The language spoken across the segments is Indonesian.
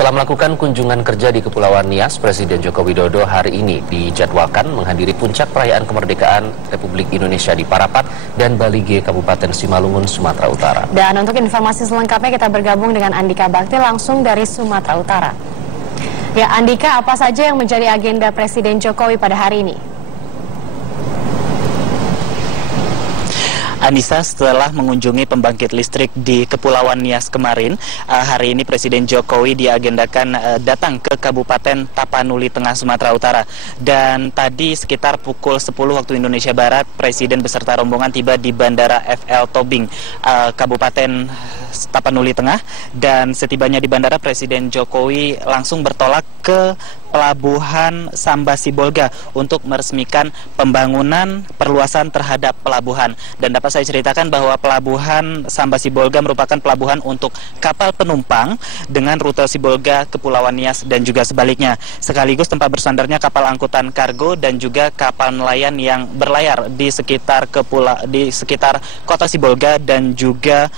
Setelah melakukan kunjungan kerja di Kepulauan Nias, Presiden Joko Widodo hari ini dijadwalkan menghadiri puncak perayaan kemerdekaan Republik Indonesia di Parapat dan Balige, Kabupaten Simalungun, Sumatera Utara. Dan untuk informasi selengkapnya kita bergabung dengan Andika Bakti langsung dari Sumatera Utara. Ya, Andika, apa saja yang menjadi agenda Presiden Jokowi pada hari ini? Anissa, setelah mengunjungi pembangkit listrik di Kepulauan Nias kemarin, hari ini Presiden Jokowi diagendakan datang ke Kabupaten Tapanuli Tengah, Sumatera Utara. Dan tadi sekitar pukul 10 waktu Indonesia Barat, Presiden beserta rombongan tiba di Bandara FL Tobing, Kabupaten Tapanuli Tengah. Dan setibanya di bandara, Presiden Jokowi langsung bertolak ke Pelabuhan Samba Sibolga untuk meresmikan pembangunan perluasan terhadap pelabuhan. Dan dapat saya ceritakan bahwa Pelabuhan Samba Sibolga merupakan pelabuhan untuk kapal penumpang dengan rute Sibolga, Kepulauan Nias dan juga sebaliknya. Sekaligus tempat bersandarnya kapal angkutan kargo dan juga kapal nelayan yang berlayar di sekitar kota Sibolga dan juga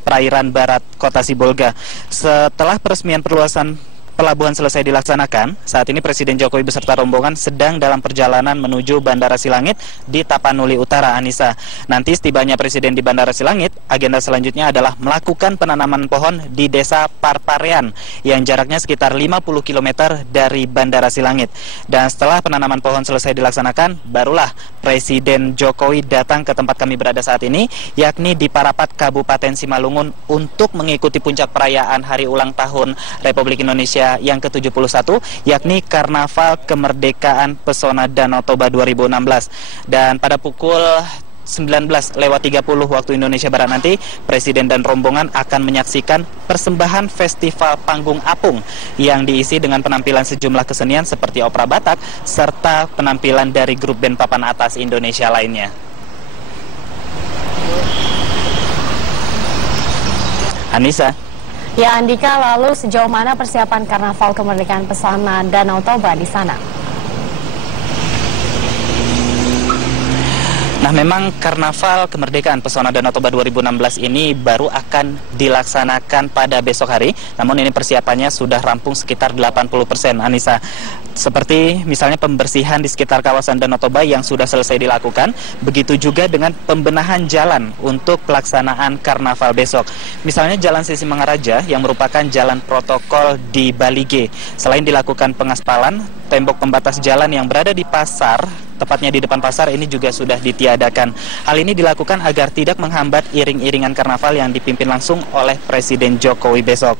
perairan barat kota Sibolga. Setelah peresmian perluasan pelabuhan selesai dilaksanakan, saat ini Presiden Jokowi beserta rombongan sedang dalam perjalanan menuju Bandara Silangit di Tapanuli Utara, Anissa. Nanti setibanya Presiden di Bandara Silangit, agenda selanjutnya adalah melakukan penanaman pohon di Desa Parparean yang jaraknya sekitar 50 km dari Bandara Silangit. Dan setelah penanaman pohon selesai dilaksanakan, barulah Presiden Jokowi datang ke tempat kami berada saat ini, yakni di Parapat, Kabupaten Simalungun, untuk mengikuti puncak perayaan Hari Ulang Tahun Republik Indonesia yang ke-71, yakni Karnaval Kemerdekaan Pesona Danau Toba 2016. Dan pada pukul 19:30 waktu Indonesia Barat nanti, Presiden dan rombongan akan menyaksikan persembahan Festival Panggung Apung yang diisi dengan penampilan sejumlah kesenian seperti opera Batak serta penampilan dari grup band papan atas Indonesia lainnya. Anissa. Ya, Andika, lalu sejauh mana persiapan Karnaval Kemerdekaan Pesona Danau Toba di sana? Nah, memang Karnaval Kemerdekaan Pesona Danau Toba 2016 ini baru akan dilaksanakan pada besok hari. Namun ini persiapannya sudah rampung sekitar 80%, Anissa. Seperti misalnya pembersihan di sekitar kawasan Danau Toba yang sudah selesai dilakukan. Begitu juga dengan pembenahan jalan untuk pelaksanaan Karnaval besok. Misalnya Jalan Sisi Mangaraja yang merupakan jalan protokol di Balige. Selain dilakukan pengaspalan, tembok pembatas jalan yang berada di pasar, tepatnya di depan pasar, ini juga sudah ditiadakan. Hal ini dilakukan agar tidak menghambat iring-iringan karnaval yang dipimpin langsung oleh Presiden Jokowi besok.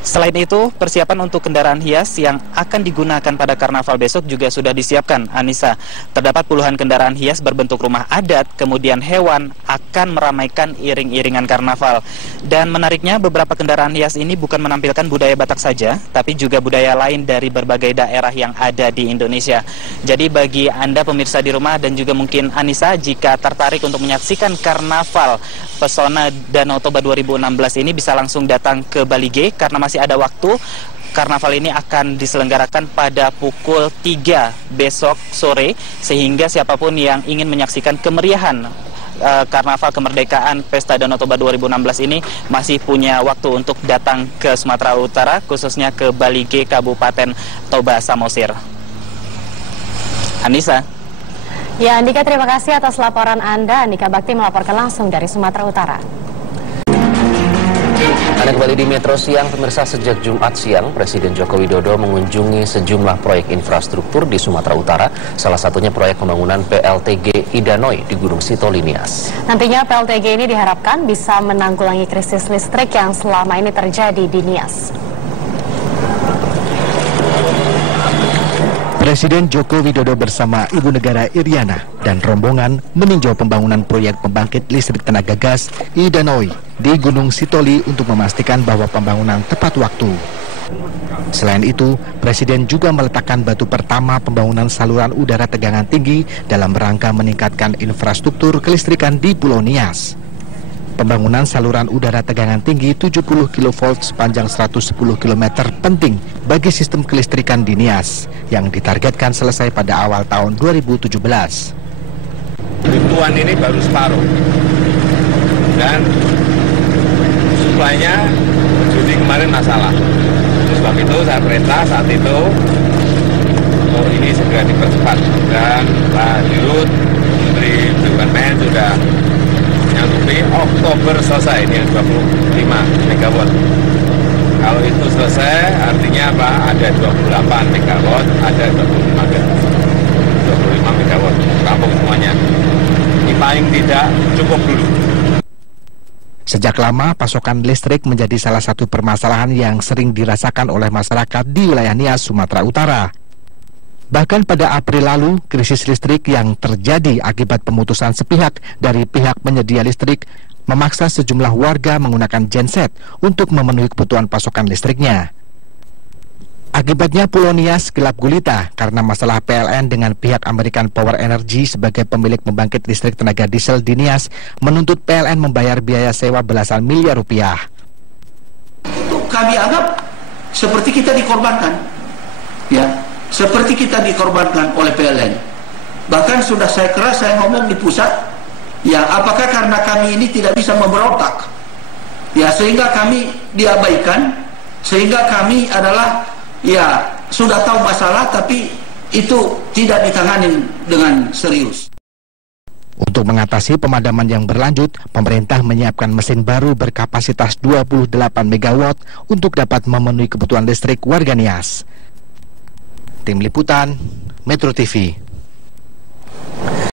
Selain itu, persiapan untuk kendaraan hias yang akan digunakan pada karnaval besok juga sudah disiapkan, Anissa. Terdapat puluhan kendaraan hias berbentuk rumah adat, kemudian hewan akan meramaikan iring-iringan karnaval. Dan menariknya, beberapa kendaraan hias ini bukan menampilkan budaya Batak saja, tapi juga budaya lain dari berbagai daerah yang ada di Indonesia. Jadi bagi Anda pemirsa di rumah dan juga mungkin Anissa, jika tertarik untuk menyaksikan Karnaval Pesona Danau Toba 2016 ini, bisa langsung datang ke Balige karena masih ada waktu. Karnaval ini akan diselenggarakan pada pukul 3 besok sore, sehingga siapapun yang ingin menyaksikan kemeriahan Karnaval Kemerdekaan Pesta Danau Toba 2016 ini masih punya waktu untuk datang ke Sumatera Utara, khususnya ke Balige, Kabupaten Toba Samosir. Anissa. Ya, Andika, terima kasih atas laporan Anda. Andika Bakti melaporkan langsung dari Sumatera Utara. Anda kembali di Metro Siang, pemirsa. Sejak Jumat siang, Presiden Joko Widodo mengunjungi sejumlah proyek infrastruktur di Sumatera Utara, salah satunya proyek pembangunan PLTG Idanoi di Gunung Sitoli, Nias. Nantinya PLTG ini diharapkan bisa menanggulangi krisis listrik yang selama ini terjadi di Nias. Presiden Joko Widodo bersama Ibu Negara Iriana dan rombongan meninjau pembangunan proyek pembangkit listrik tenaga gas Idanoi di Gunung Sitoli untuk memastikan bahwa pembangunan tepat waktu. Selain itu, Presiden juga meletakkan batu pertama pembangunan saluran udara tegangan tinggi dalam rangka meningkatkan infrastruktur kelistrikan di Pulau Nias. Pembangunan saluran udara tegangan tinggi 70 kV sepanjang 110 km penting bagi sistem kelistrikan di Nias yang ditargetkan selesai pada awal tahun 2017. Kebutuhan ini baru separuh dan suplainya kemarin masalah. Oleh sebab itu saya perintah saat itu untuk ini segera dipercepat, dan Pak Dirut Menteri BUMN sudah menyanggupi Oktober selesai, ini yang 25 megawatt. Kalau itu selesai artinya apa? Ada 28 megawatt, ada 25 megawatt kampung semuanya. Ini paling tidak cukup dulu. Sejak lama, pasokan listrik menjadi salah satu permasalahan yang sering dirasakan oleh masyarakat di wilayah Nias, Sumatera Utara. Bahkan pada April lalu, krisis listrik yang terjadi akibat pemutusan sepihak dari pihak penyedia listrik memaksa sejumlah warga menggunakan genset untuk memenuhi kebutuhan pasokan listriknya. Akibatnya Pulau Nias gelap gulita karena masalah PLN dengan pihak American Power Energy sebagai pemilik pembangkit listrik tenaga diesel di Nias menuntut PLN membayar biaya sewa belasan miliar rupiah. Itu kami anggap seperti kita dikorbankan, ya, seperti kita dikorbankan oleh PLN. Bahkan sudah saya ngomong di pusat, ya, apakah karena kami ini tidak bisa memberontak, ya, sehingga kami diabaikan, sehingga kami adalah ya sudah tahu masalah tapi itu tidak ditangani dengan serius. Untuk mengatasi pemadaman yang berlanjut, pemerintah menyiapkan mesin baru berkapasitas 28 megawatt untuk dapat memenuhi kebutuhan listrik warga Nias. Tim Liputan, Metro TV.